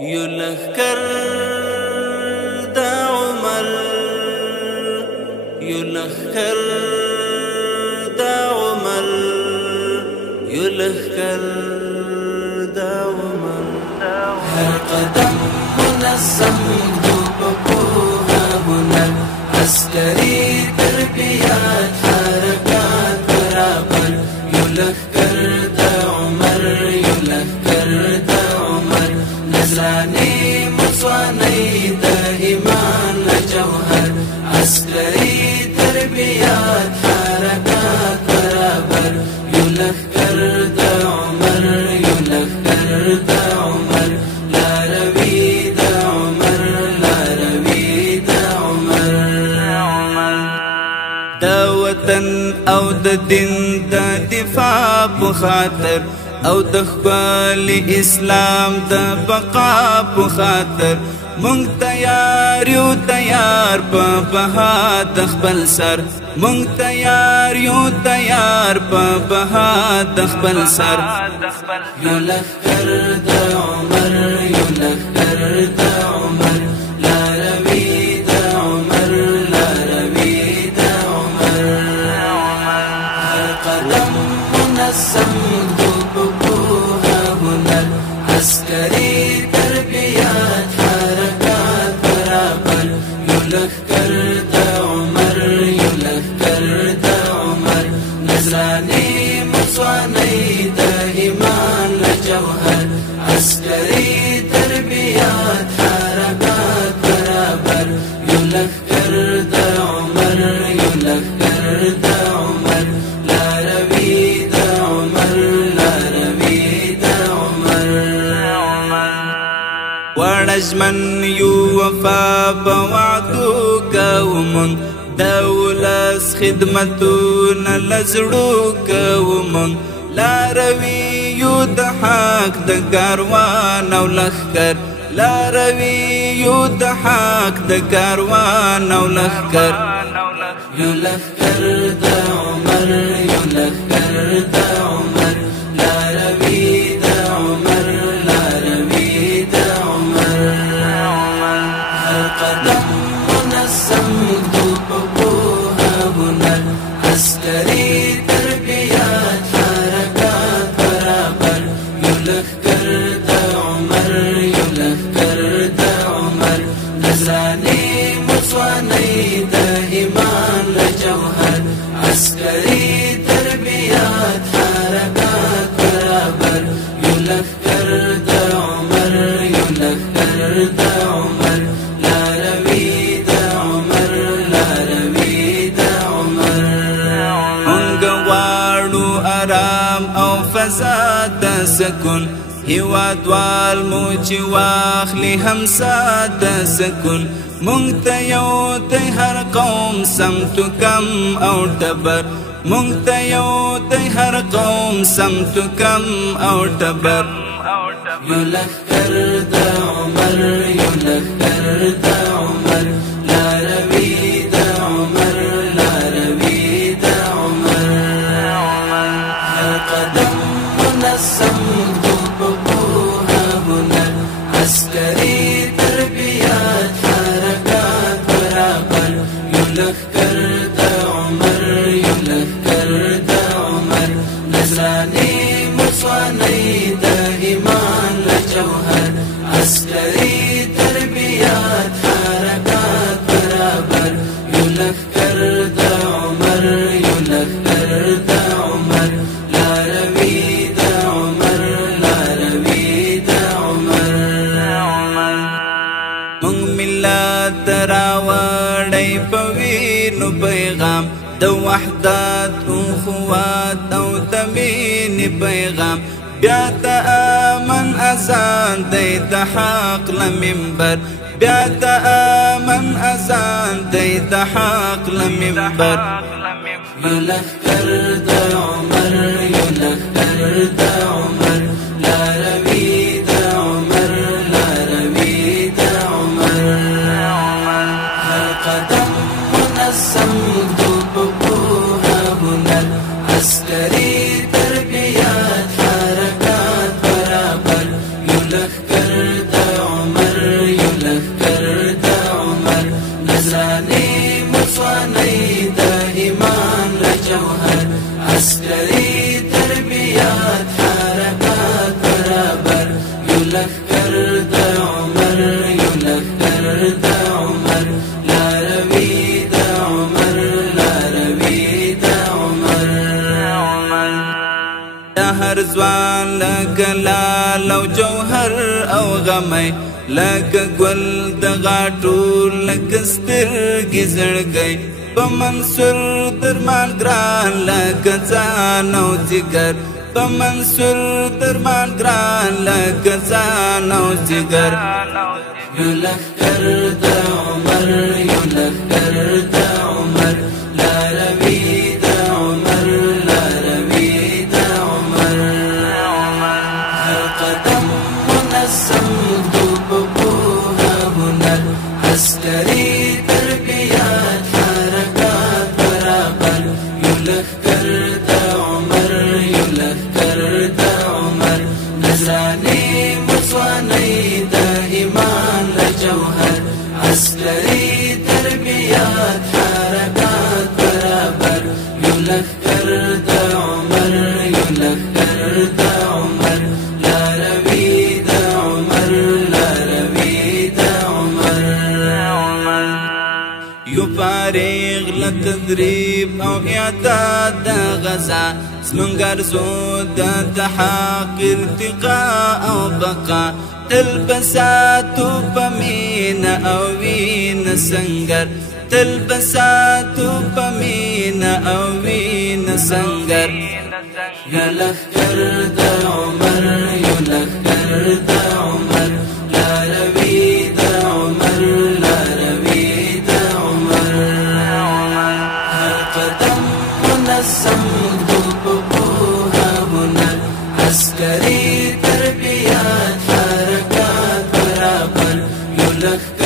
يلخر دا عمر يلخر دا عمر يلخر دا عمر هر قدم منظم دوبها هنر عسكري تربيات حركات برابر يلخر دا عمر يلخر دا عمر نزراني مصواني دا إيمان جوهر عسكري تربيات حركات برابر يلخر دا عمر يلخر دا عمر لا روي دا عمر لا روي دا عمر دا وطن او دا دین دا دفاع بخاطر او د خپل اسلام د بقا په خاطر مونږ تیار یو تیار په بها د خپل سر مونږ تیار یو تیار په بها د خپل سر يلخر دا عمر يلخر دا عمر لا روي دا عمر لا روي دا عمر هر قدم منظم عسكري تربيات حركات برابر يلخر دا عمر يلخر دا عمر نزراني مصواني دا إيمان جوهر عسكري تربيات حركات برابر يلخر دا عمر يلخر دا عمر لا روي دا عمر لا روي دا عمر ورجمن یو وفا بوعدو کومن دولس خدمتون لزړو کومن لا روي یو د حق د کاروان او لخر لا روي یو د حق د کاروان او لخر يلخر دا عمر يلخر دا عمر لا روي دا عمر لا روي دا عمر هر قدم منظم دوبها هنر عسكري تربيات حركات برابر يلخر دا عمر يلخر دا عمر نزراني مصواني دا إيمان جوهر عسكري تربيات حركات برابر يلخر دا عمر يلخر دا عمر لا روي دا عمر لا روي دا عمر مونږ غواړو آرام او فضا د سکون هیوادوال مو چې واخلي همسا د سکون مونږ ته یو د هر قوم سمتو کم او ټبر مونږ ته یو د هر قوم سمتو کم او ټبر يلخر دا عمر يلخر دا عمر لا روي دا عمر لا روي دا عمر هر قدم منظم دوبها هنر عسكري تربيات حركات برابر يلخر دا عمر يلخر دا عمر نزراني مصواني دا إيمان جوهر عسكري تربيات حركات برابر يلخر دا عمر يلخر دا عمر لا روي دا عمر لا روي دا عمر مونږ ملت راوړی په وینو پیغام د وحدت اخوات او د مینې پیغام بیا د امن اذان دی د حق له منبر بیا د امن اذان دی د حق له منبر يلخر دا عمر يلخر دا عمر لا روي دا عمر لا روي دا عمر هر قدم منظم دوبها هنر عسكري تربيات حركات برابر يلخر دا عسكري تربيات حركات برابر يلخر دا عمر يلخر دا عمر لا روي دا عمر لا روي دا عمر هر ځوان لکه لال او جوهر او غمی لکه ګل د غاټو لکه سترګې زړګی په منصور درمان ګران لکه ځان او جګر په منصور درمان ګران لکه ځان او جګر يلخر دا عمر يلخر دا عمر لا روي دا عمر لا روي دا عمر هر قدم منظم دوبها هنر عسكري تربيات حركات برابر يلخر دا عمر يلخر دا عمر نزراني مصواني دا إيمان لجوهر عسكري تربيات حركات برابر يلخر دا عمر يلخر دا عمر لا روي دا عمر لا روي دا عمر يفارغ لتدريب او اعداد دا غزا سمنګر زو د تحقق ارتقاء او بقا تلبساتو پمینا او وین سنگر تلبساتو پمینا او وین سنگر يلخر دا عمر يلخر دا عمر لا روي دا عمر لا روي دا عمر هر قدم منظم دوبها هنر عسكري تربيات حركات برابر يلخر